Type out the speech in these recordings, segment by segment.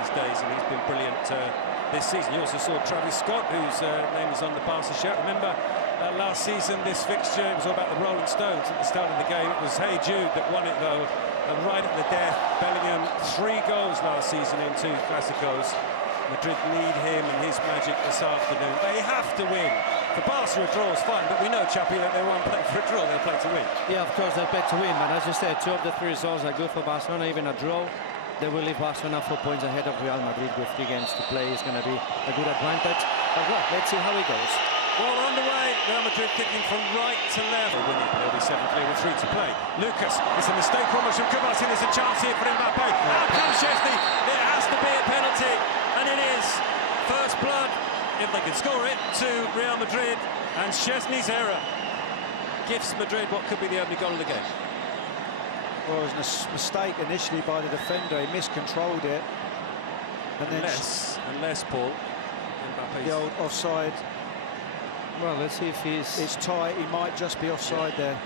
these days, and he's been brilliant this season. You also saw Travis Scott, whose name is on the Barca shirt. Remember last season, this fixture, it was all about the Rolling Stones at the start of the game. It was Hey Jude that won it, though, and right at the death. Bellingham, 3 goals last season in 2 Clásicos. Madrid need him and his magic this afternoon. They have to win. For Barca, a draw is fine, but we know, Chappie, that they won't play for a draw, they'll play to win. Yeah, of course, they'll play to win, but as you said, 2 of the 3 results are good for Barcelona. Even a draw, they will leave Barcelona 4 points ahead of Real Madrid with 3 games to play. It's going to be a good advantage. But well, let's see how it goes. Well, underway, Real Madrid kicking from right to left. Winning, but they'll be 7 clear with 3 to play. Lucas, it's a mistake almost from Kubasi. There's a chance here for Mbappé. Out comes Szczesny. It has to be a penalty, and it is. First blood, if they can score it, to Real Madrid, and Szczesny's error gives Madrid what could be the only goal of the game. Well, it was a mistake initially by the defender. He miscontrolled it, and then unless Paul, Mbappe's the old offside. Well, let's see if it's tight. He might just be offside there.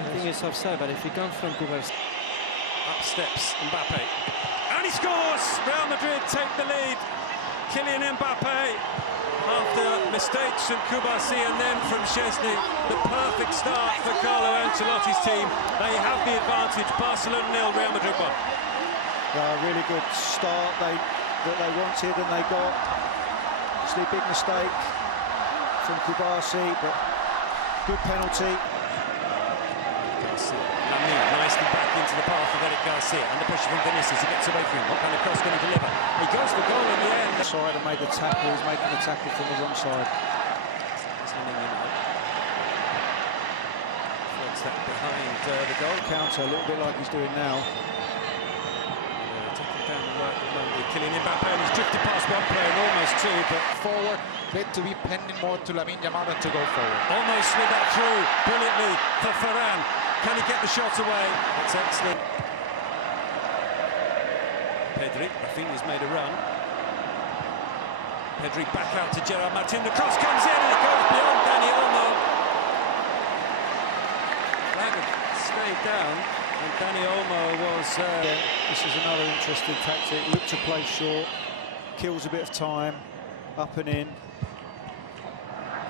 I think it's offside, but if he comes from Kubasi. Up steps Mbappé. And he scores! Real Madrid take the lead. Kylian Mbappé, after mistakes from Kubasi and then from Szczesny, the perfect start for Carlo Ancelotti's team. They have the advantage. Barcelona 0, Real Madrid 1. A really good start that they wanted, and they got. Obviously, a big mistake from Kubasi, but good penalty. Lamine nicely back into the path of Eric Garcia. Under pressure from Vinicius, he gets away from him. What kind of cross can he deliver? He goes for goal in the end. Side and made the tackle. He's making the tackle from the wrong side. Floats that behind the goal. Counter a little bit like he's doing now. Taking down the right at the moment with Kylian Mbappé, and he's drifted past one player and almost 2, but forward, bit to be pending more to Lamine Yamal than to go forward. Almost slid that through brilliantly for Ferran. Can he get the shot away? That's excellent. Pedri, Rafinha's made a run. Pedri back out to Gerard Martin. The cross comes in and it goes beyond Dani Olmo. Lagan stayed down, and Dani Olmo was... This is another interesting tactic. Look to play short, kills a bit of time, up and in.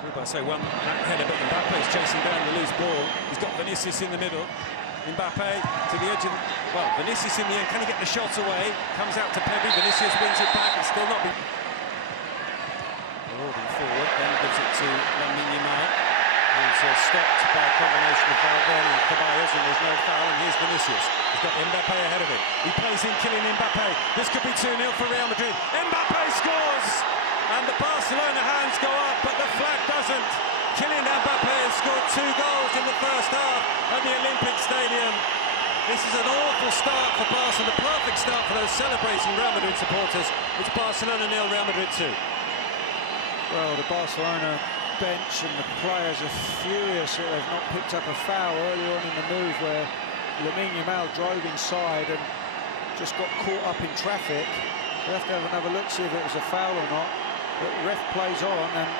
I say one header, but Mbappe's chasing down the loose ball. He's got Vinicius in the middle. Mbappé to the edge of... Well, Vinicius in the end. Can he get the shot away? Comes out to Pedri. Vinicius wins it back. It's still not been... Marauding forward, then gives it to Lamine Yamal, who's stopped by a combination of Valverde and Ceballos, and there's no foul, and here's Vinicius. He's got Mbappé ahead of him. He plays in Kylian Mbappé. This could be 2-0 for Real Madrid. Mbappé scores! And the Barcelona hands go up, but the flag doesn't. Kylian Mbappé has scored 2 goals in the first half at the Olympic Stadium. This is an awful start for Barca, the perfect start for those celebrating Real Madrid supporters. It's Barcelona 0, Real Madrid 2. Well, the Barcelona bench and the players are furious that they've not picked up a foul earlier on in the move, where Lamine Yamal drove inside and just got caught up in traffic. We'll have to have another look, see if it was a foul or not. But ref plays on, and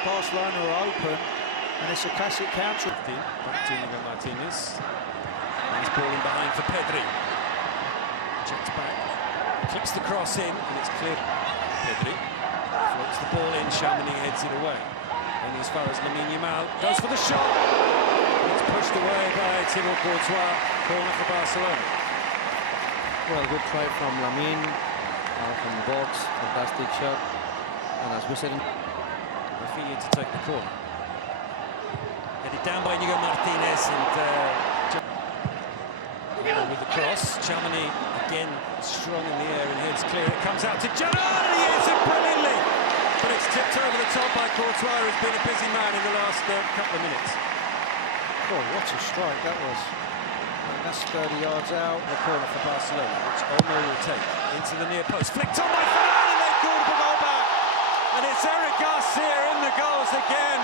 Barcelona are open, and it's a classic counter. Back to Inigo Martinez. And he's balling behind for Pedri. Checks back, kicks the cross in, and it's cleared. Pedri floats the ball in, Chamonix heads it away. And as far as Lamine Yamal goes for the shot. It's pushed away by Thibaut Courtois. Corner for Barcelona. Well, good try from Lamine, from the box, fantastic shot. And as we said, Rafinha to take the corner. Headed down by Inigo Martinez, and with the cross, Chamonix again strong in the air and heads clear. It comes out to Gerard, and he hits it brilliantly, but it's tipped over the top by Courtois, who's been a busy man in the last couple of minutes. Oh, what a strike that was! And that's 30 yards out. The corner for Barcelona, which Olmo will take into the near post. Flicked on by Ferran, and they called the goal back. And it's Eric Garcia in the goals again.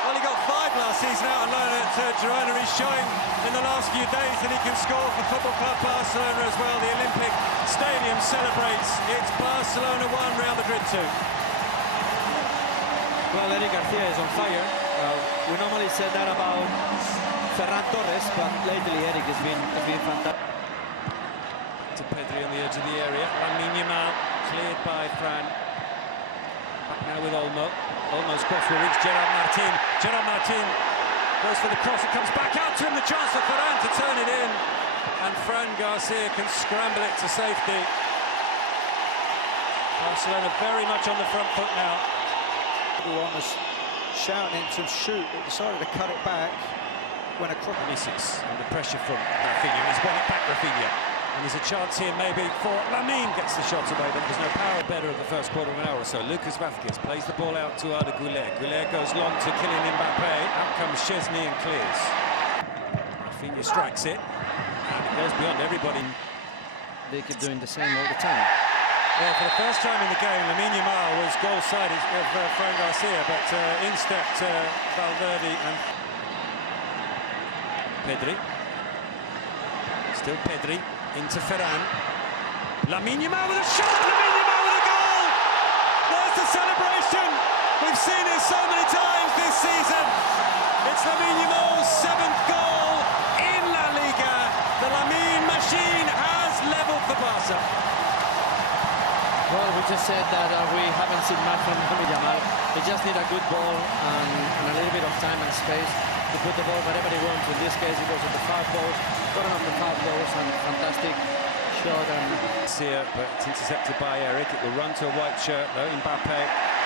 Well, he got 5 last season out on loan at Girona. He's showing in the last few days that he can score for Football Club Barcelona as well. The Olympic Stadium celebrates. It's Barcelona 1, Real Madrid 2. well, Eric Garcia is on fire. We normally said that about Ferran Torres, but lately Eric has been fantastic. To Pedri Mbappé on the edge of the area. Lamine Yamal cleared by Fran. Back now with Olmo. Olmo's cross will reach Gerard Martin. Gerard Martin goes for the cross. It comes back out to him. The chance for Ferran to turn it in. And Fran Garcia can scramble it to safety. Barcelona very much on the front foot now. Everyone was shouting to shoot, but decided to cut it back when a cross. Vinicius under pressure from Rafinha. He's won it back, Rafinha. And there's a chance here maybe for Lamine, gets the shots away, but there's no power. Better of the first quarter of an hour or so. Lucas Vázquez plays the ball out to Arda Güler. Güler goes long to Kylian Mbappé. Out comes Szczesny and clears. Rafinha strikes it, and it goes beyond everybody. They keep doing the same all the time. Yeah, for the first time in the game, Lamine Yamal was goal side of Fran Garcia, but in stepped Valverde and Pedri. Still Pedri. Into Ferran. Lamine Yamal with a shot! Lamine Yamal with a goal! There's the celebration! We've seen it so many times this season. It's Lamine Yamal's 7th goal in La Liga. The Lamine machine has levelled for Barca. Well, we just said that we haven't seen much from Lamine Yamal. They just need a good ball and a little bit of time and space to put the ball wherever he wants. In this case, it goes at the far post, one of the far posts, and fantastic shot. And here, but it's intercepted by Eric. It will run to a white shirt, though. Mbappé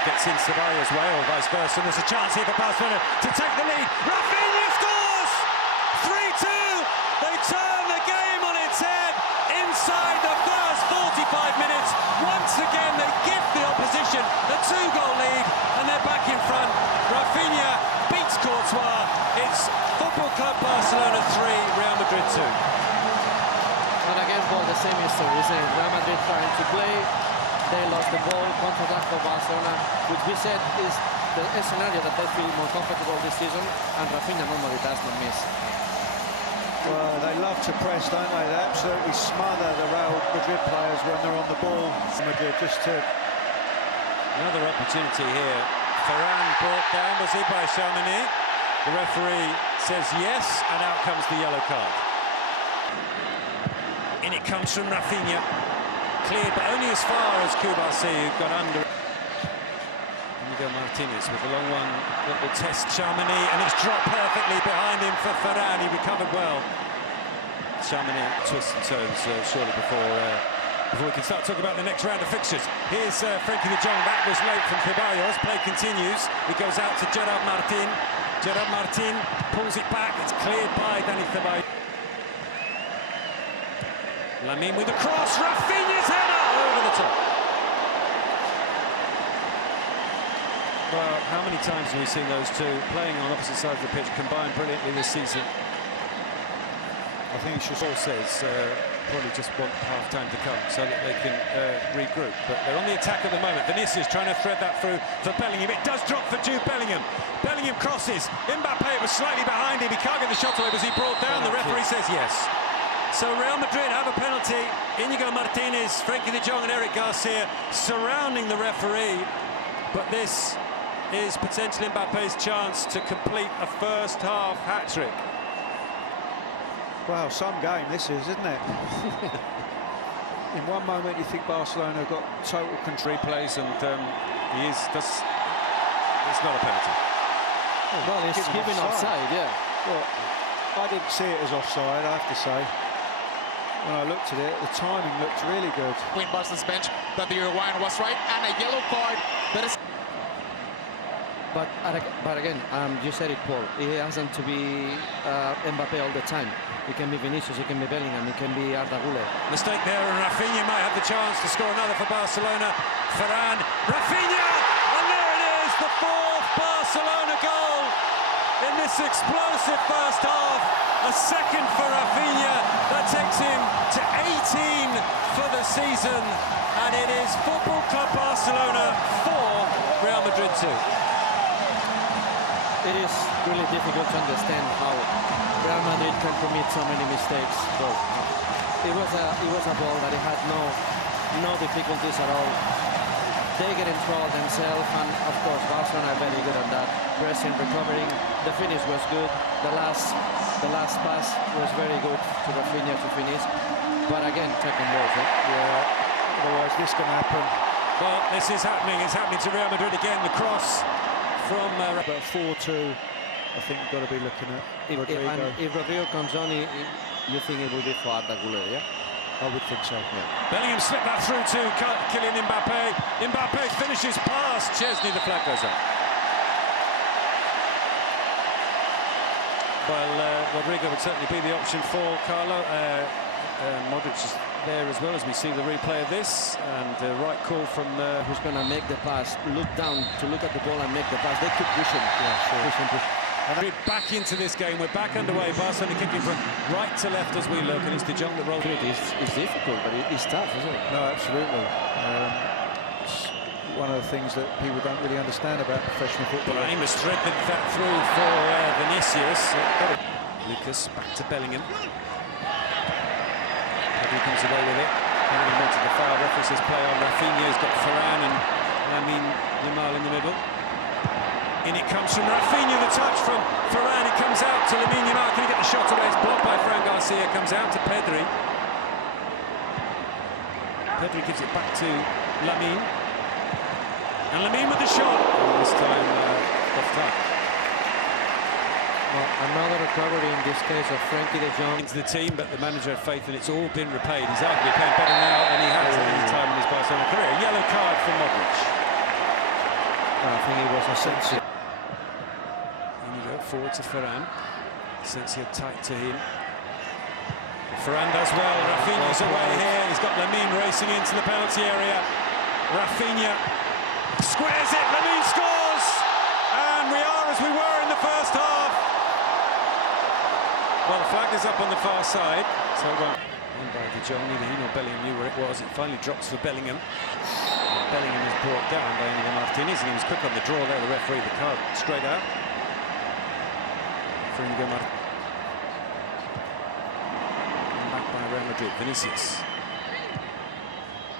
gets in Ceballos' way, or vice versa. There's a chance here for Barcelona to take the lead. Rafinha scores! 3-2! They turn the game on its head inside the first 45 minutes. Once again, they give the opposition a 2-goal lead, and they're back in front. Rafinha beats Courtois. It's Football Club Barcelona 3, Real Madrid 2. And again, well, the same history, isn't it? Real Madrid trying to play, they lost the ball, counter-attack for Barcelona, which we said is the scenario that they feel more comfortable this season, and Rafinha normally does not miss. Well, they love to press, don't they? They absolutely smother the Real Madrid players when they're on the ball. Madrid just to... Another opportunity here. Ferran brought down, was he, by Chamonix? The referee says yes, and out comes the yellow card. In it comes from Rafinha. Cleared, but only as far as Kubasi, who got under. Inigo Martinez with the long one that will test Chamonix, and it's dropped perfectly behind him for Ferran. He recovered well. Chamonix twists and turns surely before we can start talking about the next round of fixtures. Here's Frenkie de Jong. That was late from Ceballos. Play continues. It goes out to Gerard Martin. Gerard Martin pulls it back. It's cleared by Dani Ceballos. Lamine with the cross. Rafinha's header over the top. Well, how many times have we seen those two playing on opposite sides of the pitch combine brilliantly this season? I think it's just... Paul says probably just want half-time to come so that they can regroup. But they're on the attack at the moment. Vinicius trying to thread that through for Bellingham. It does drop for Jude Bellingham. Bellingham crosses. Mbappé was slightly behind him. He can't get the shot away. Was he brought down? The referee says yes. So Real Madrid have a penalty. Inigo Martinez, Frenkie de Jong and Eric Garcia surrounding the referee. But this is potentially Mbappe's chance to complete a first-half hat-trick. Well, some game this is, isn't it? In one moment you think Barcelona got total control. Plays and it's not a penalty. Well, it's given offside, yeah. Well, I didn't see it as offside, I have to say. When I looked at it, the timing looked really good. Queen Barca's bench that the Uruguayan was right, and a yellow card that is... But again, you said it, Paul. It hasn't to be Mbappé all the time. It can be Vinicius, it can be Bellingham, it can be Arda Güler. Mistake there, and Rafinha might have the chance to score another for Barcelona. Ferran, Rafinha, and there it is, the 4th Barcelona goal in this explosive first half. A second for Rafinha, that takes him to 18 for the season, and it is Football Club Barcelona 4, Real Madrid 2. It is really difficult to understand how Real Madrid can commit so many mistakes. So it was a ball that it had no difficulties at all. They get in trouble themselves, and of course Barcelona are very good at that. Pressing, recovering. The finish was good. The last pass was very good to Rafinha to finish. But again, second ball. Yeah, otherwise this can happen. Well, this is happening. It's happening to Real Madrid again. The cross from... But 4-2, I think you've got to be looking at Rodrigo. If Rodrigo comes on, you think it will be for Arda Güler, yeah? I would think so, yeah. Bellingham slipped that through to Kylian Mbappé. Mbappé finishes past Chesney. The flag goes up. Well, Rodrigo would certainly be the option for Carlo. Modric is there as well as we see the replay of this, and right call from who's going to make the pass, look down to look at the ball and make the pass. They keep pushing. Yeah, sure. Push. And back into this game. We're back underway. Barcelona kicking from right to left as we look, and it's De Jong that rolls. It's difficult, but it's tough, isn't it? No, absolutely. It's one of the things that people don't really understand about professional football. Brahim has threaded that through for Vinicius. Lucas back to Bellingham. He comes away with it. Bellingham went to the foul. Referee says play on. Rafinha's got Varane and Lamine Yamal in the middle. In it comes from Rafinha, the touch from Varane. It comes out to Lamine Yamal. Can he get the shot away? It's blocked by Fran Garcia. Comes out to Pedri. Pedri gives it back to Lamine. And Lamine with the shot. And this time off target. Well, another recovery in this case of Frankie de Jong. Into the team, but the manager had faith and it's all been repaid. He's arguably playing better now than he has at any time in his Barcelona career. A yellow card for Modric. I think it was a sense. Forward to Varane. Asensio tight to him. Varane does well. Rafinha's away here. He's got Lamine racing into the penalty area. Rafinha squares it. Lamine scores! And we are as we were in the first half. Well, the flag is up on the far side. So on by De Jong. Neither he nor Bellingham knew where it was. It finally drops for Bellingham. Bellingham is brought down by Inigo Martinez, and he was quick on the draw there. The referee, the card straight out. Back by Real Madrid. Vinicius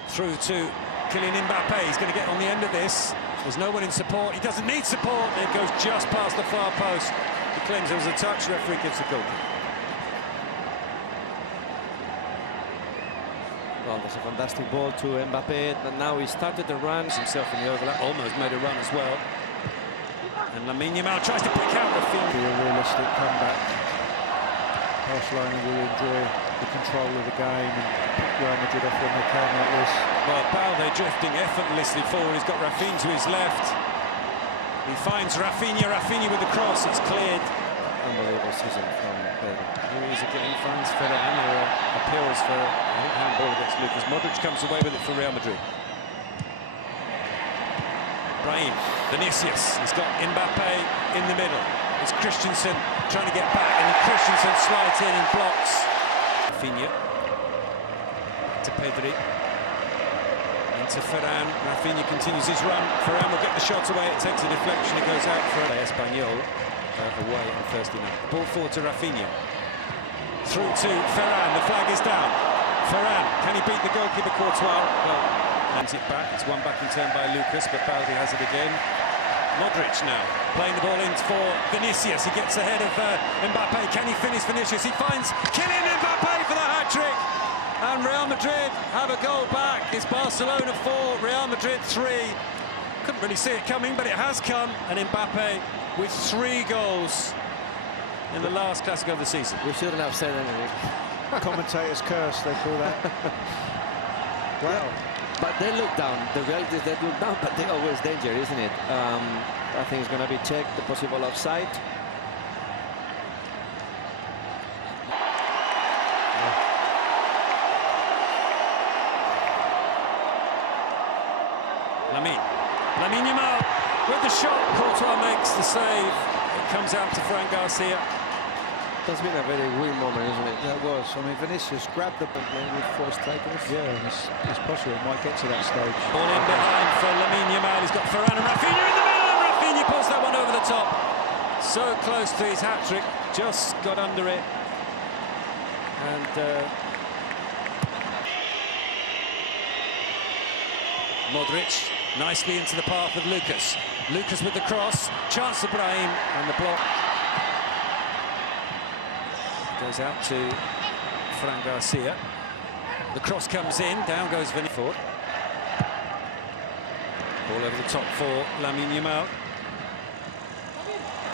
through to Kylian Mbappé. He's going to get on the end of this. There's no one in support. He doesn't need support. It goes just past the far post. He claims there was a touch. Referee gives a goal. Well, there's a fantastic ball to Mbappé. And now he started the run. Himself in the overlap. Almost made a run as well. And Lamine Yamal tries to pick out the field. Be a realistic comeback. Barcelona will enjoy the control of the game and pick Real Madrid off when they can like this. Well, Balde drifting effortlessly forward. He's got Rafinha to his left. He finds Rafinha. Rafinha with the cross. It's cleared. Unbelievable season from Pedri. Here he is again. Finds Varane. Appeals for a handball against Lucas. Modric comes away with it for Real Madrid. Brahim, Vinicius, he's got Mbappé in the middle. It's Christensen trying to get back, and Christensen slides in and blocks. Rafinha to Pedri, into Varane. Rafinha continues his run. Varane will get the shot away. It takes a deflection. It goes out for Espanyol away on Thursday night. Ball forward to Rafinha. Through to Varane. The flag is down. Varane, can he beat the goalkeeper Courtois? Well, hands it back. It's one back in turn by Lucas, but Balde has it again. Modric now playing the ball in for Vinicius. He gets ahead of Mbappé. Can he finish Vinicius? He finds Kylian Mbappé for the hat-trick. And Real Madrid have a goal back. It's Barcelona 4, Real Madrid 3. Couldn't really see it coming, but it has come. And Mbappé with 3 goals in the last Clásico of the season. We shouldn't have said anything. Commentator's curse, they call that. Wow. But they look down. The reality is they look down, but they're always danger, isn't it? I think it's going to be checked, the possible offside. Lamine Yamal with the shot. Courtois makes the save. It comes out to Fran Garcia. That's been a very weird moment, isn't it? Yeah, it was. I mean, Vinicius grabbed the ball with 4 strikers. Yeah, it's possible it might get to that stage. Ball in behind for Lamine Yamal. He's got Varane and Rafinha in the middle, and Rafinha pulls that one over the top. So close to his hat-trick, just got under it. And Modric nicely into the path of Lucas. Lucas with the cross, chance for Brahim, and the block. Goes out to Fran Garcia. The cross comes in, down goes Vinicius. Ball over the top for Lamine Yamal.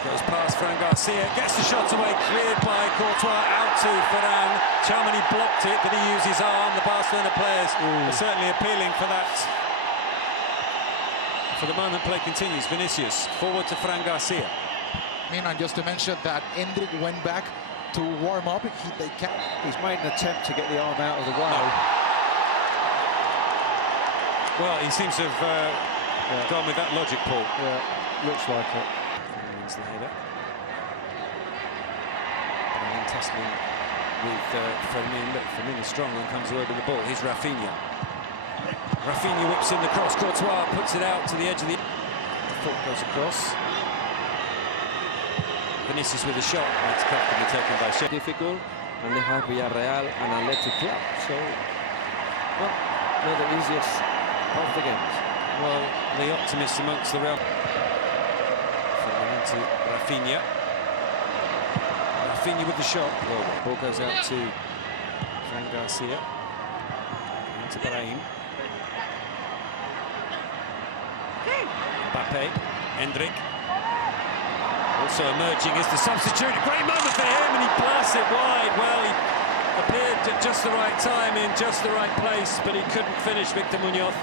Goes past Fran Garcia, gets the shot away, cleared by Courtois, out to Ferran. Tchouaméni blocked it, did he use his arm? The Barcelona players are certainly appealing for that. For the moment, play continues. Vinicius, forward to Fran Garcia. And just to mention that Endrick went back to warm up. He's made an attempt to get the arm out of the way. Well, he seems to have gone with that logic, Paul. Yeah, looks like it. The header. And tussling with Fermin. Look, Fermin is strong and comes away with the ball. Here's Rafinha. Rafinha whips in the cross. Courtois puts it out to the edge of the foot, goes across. Vinicius with a shot. That's comfortably taken by Shea. Difficult, and they have Villarreal and Athletic Club. So, well, not the easiest of the games. Well, the optimists amongst the Real. To Rafinha. Rafinha with the shot. Well, ball goes out to Fran Garcia. Into Brahim. Mbappé. Endrick. Also emerging as the substitute. A great moment for him, and he blasts it wide. Well, he appeared at just the right time, in just the right place, but he couldn't finish, Victor Munoz.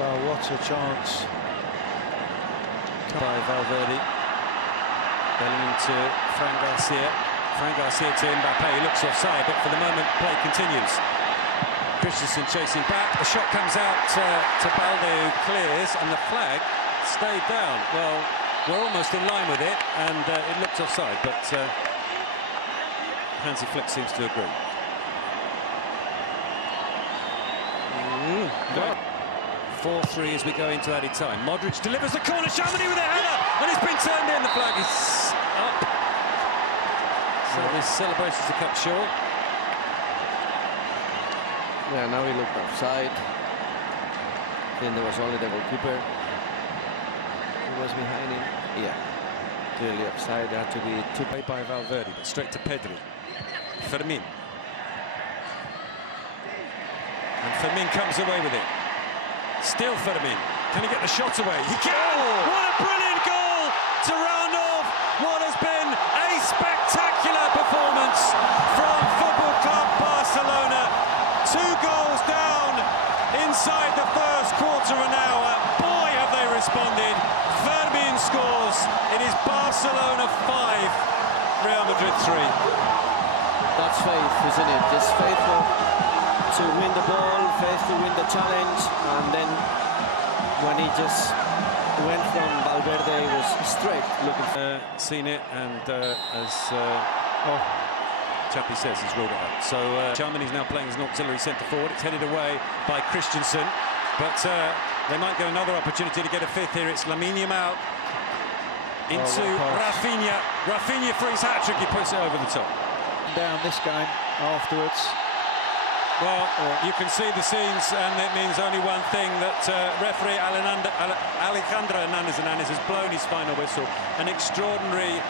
Well, what a chance. By Valverde. Bellingham to Fran Garcia. Fran Garcia to Mbappé. He looks offside, but for the moment, play continues. Christensen chasing back. The shot comes out to Balde, who clears, and the flag stayed down. Well, we're almost in line with it, and it looked offside, but Hansi Flick seems to agree. 4-3 as we go into added time. Modric delivers the corner. Tchouaméni with a header, and it's been turned in. The flag is up. So his celebrations are cut short. Yeah, now he looked offside. Then there was only the goalkeeper who was behind him. Yeah, clearly offside. There had to be two by Valverde, but straight to Pedri. Fermin. And Fermin comes away with it. Still Fermin. Can he get the shot away? He can! Oh. What a brilliant goal to round off what has been a spectacular performance from Football Club Barcelona. 2 goals down inside the first quarter of an hour. Boy, have they responded. Fermin scores. It is Barcelona 5, Real Madrid 3. That's faith, isn't it? Just faithful to win the ball, faith to win the challenge, and then when he just went from Valverde, he was straight looking. Seen it, and as Chappie says, he's ruled it out. So Tchouaméni is now playing as an auxiliary centre forward. It's headed away by Christensen, but they might get another opportunity to get a fifth here. It's Lamine Yamal into Rafinha. Rafinha for his hat-trick. He puts it over the top. Down this game afterwards. Well, you can see the scenes, and it means only one thing, that referee Alejandro Hernandez has blown his final whistle. An extraordinary